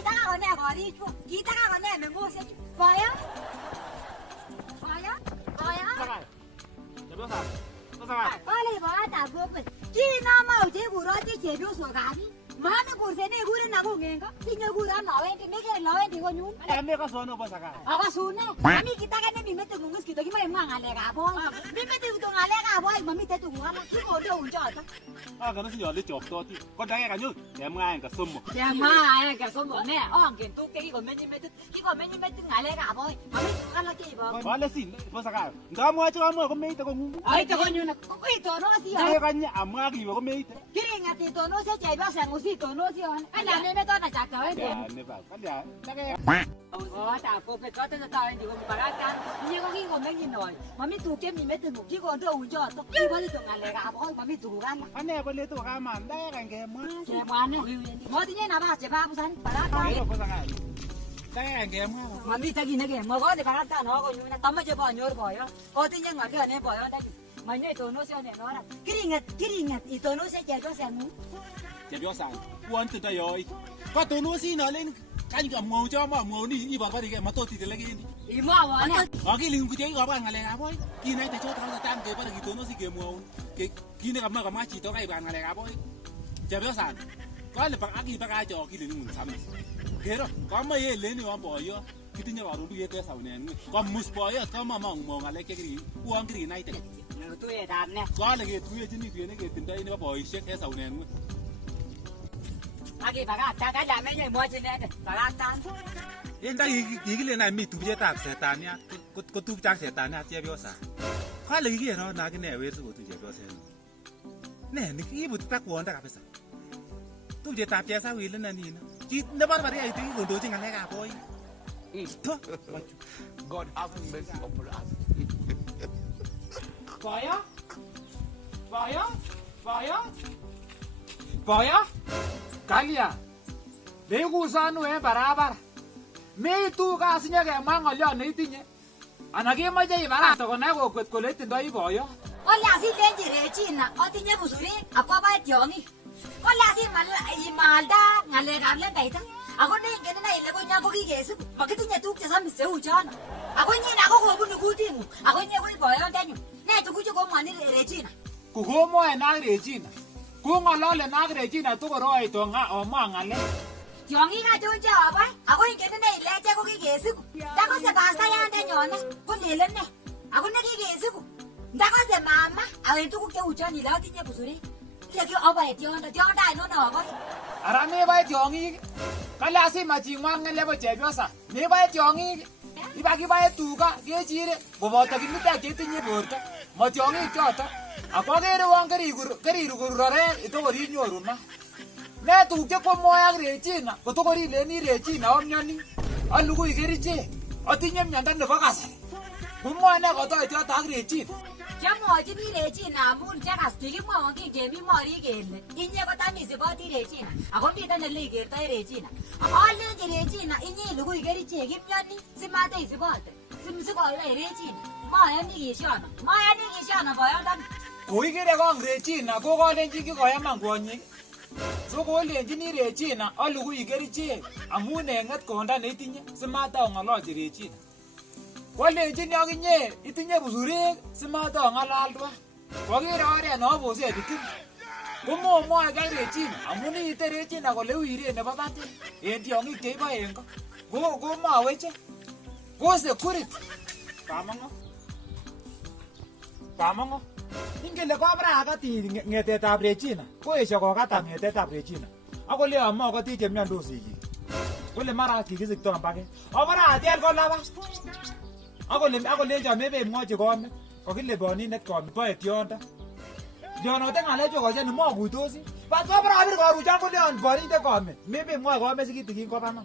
Kita kan nak kali tu. Kita kan nak mengu se. Bayar. Bayar. Bayar. Sakai. Jadi apa? Sakai. Kali bayar tak berapa. Kita mau je guru je je biasa kali. Mana guru se ni guru nak guru enggak? Tinggal guru lawan tu, mereka lawan tu nyun. Ini kau sono apa Sakai? Apa sunai? Kami kita kan ni mesti tunggu kita gimana mengalir apa? Mesti tunggu ngalir apa? Mami tu tunggu apa? Kita ada unjuk tak? Ah, kalau sih jual cok tu, kau dah kan nyut, dia mengain ke semua. Dia mah ke semua ni. Orang kita kita mesti ngalir apa? Mami kan lagi apa? Kalau sih, apa Sakai? Enggak mau aja kamu, kau main tu kau ngumpu. Ay, tu nyun. Ay, tu no si. Dia kan ni amak lagi, kau main tu. Kiri ngati tu no si jadi bahasa ngusi tu no si. Ada ni tu nak cakap itu. Ya, ni pak, kan dia. Oh, tak apa. Kau tu nak tahu ni kau beratan. Ni kau kita mesti noi. Mami tu kem ni mesti tu. Kita ada unjuk tu. Kita ni tu ngalir apa? Mami tu kan. Kan ni boleh tu kaman, dah kan game. Ke mana? Mau tinya nama siapa pesan? Beratan. Apa Sakai? Dah kan game. Mami tadi ni ke? Mau kau ni beratan. Oh, kau nyuna. Tamat je bawa nyur bawa. Kau tinya ngalir ni bawa tadi. Mana itu no si ni orang. Keringat itu no si jadi bahasa mu. Jadi apa? Puan tu dah yoi. Kau tu nusi nalen. Kan juga mau coba mau ni ibarat apa dia mati tidak lagi ni. Ima awalnya. Lagi lingku jadi kau apa ngalir apa? Kini kita coba tahu tentang kita pada gitu nusi game mau. Kini kamu kamu cita kau ibarat ngalir apa? Jadi apa? Kau lepas lagi pakai aja kini ni mun sama. Kira kamu ye leni orang boyo. Kita ni baru dia tu sahaja ni. Kau mus boyo kamu mau ngalir kiri. Uang kiri naik tu. Tu ya dah ni. Kau lagi tu ye jenis dia ni kita tindak ini boyo siap dia sahaja ni. Lagi bagat, cakap dah macam mau jenis bagatan. Yang dah gigi le nak mitu je tak setan ya. Kau tu cak setan ya dia biasa. Kau lagi ni no nak ni awet tu tu je biasa. Ni ibu tak kuat tak apa sah. Tu je tak biasa wila ni na. Kita lepas pada itu kau tu jangan lagi apa. Tu. God have mercy upon us. Boya, kalian, legusan nu barabar. Me tu kasihnya ke mangolnya ni tinya. Anaknya macam ibarat tu kan aku kulit itu dah boya. Kau lihat lenji recina, kau tinya busuri, apa apa tiangi. Kau lihat Malda ngalir ngalir betul. Aku ni kena nak ilaku nyaku giges, pakai tu je sampai sehujan. Aku ni nak aku bunuh kudimu, aku ni aku boya tanya. Ni tu kucu kau mana recina. Kuku mau enak Regina. Ku ngolol enak Regina tu kau roy tu ngah omang ngale. Tiangi kan tu jawab, aku ni kena nak ilaku aku giges. Tak kau sebahasa yang tanya ni, kau lelan ni. Aku nak giges aku. Tak kau semama, aku itu kau kehujan ni lah tinya busuri. Lagi apa tiang dah no apa. Arame baik tiangi. Kalau asyik macam mana ngale baca biasa. Me baik tiangi. Ibagi baik tu ka, dia ciri. Bawa tak ini tak jadi ni borda. Macam ni cakap. Aku kira orang keri rare itu keri nyoru na. Ne tu je kau mau yang Regina, kau tu keri leni Regina omnya ni. Alu kau keri je. Artinya menyantan lepas kasar. Kau mau nak kau tu itu tak Regina. Jamu aja ni recina, mun jangan sedikit mau angki game mari game. Ini aku tanya sebab di recina. Aku ni tanya lagi kerja recina. All ni recina, ini lu kau kiri cek game ni, semata sebab. Sekolah recina. Maya ni kisah na bayar dan. Kau kira kau Regina, kau kau lenji kau yang mangkuanyi. So kau lenji ni Regina, alu kau kiri cek. Amu nengat kau anda netinya, semata orang lalu je Regina. Kau lenji ni aginya, itunya busuri, semata orang lalu dua. Kau kira orang nak bosi adikin. Kau mau agak Regina, amu ni itu Regina kau lewi ire ne babate. Enti orang itu apa yang kau mau aja. Kau sekurit. Kamu Ingin lekau berapa ti ngete tab Regina? Kau esok kau kata ngete tab Regina. Aku lihat mau kau ti jemnya dosi. Kau le marah kiki sih tu nampak. Apa berapa tiar kau lama? Aku le jam ebe mau cekon. Kau kile bani net kon bae tionda. Jangan ada ngalah cekon je mau aku dosi. Pas kau berapa kau rujak kau le bani te kon. Maybe mau kau mesti kita kiki kau pama.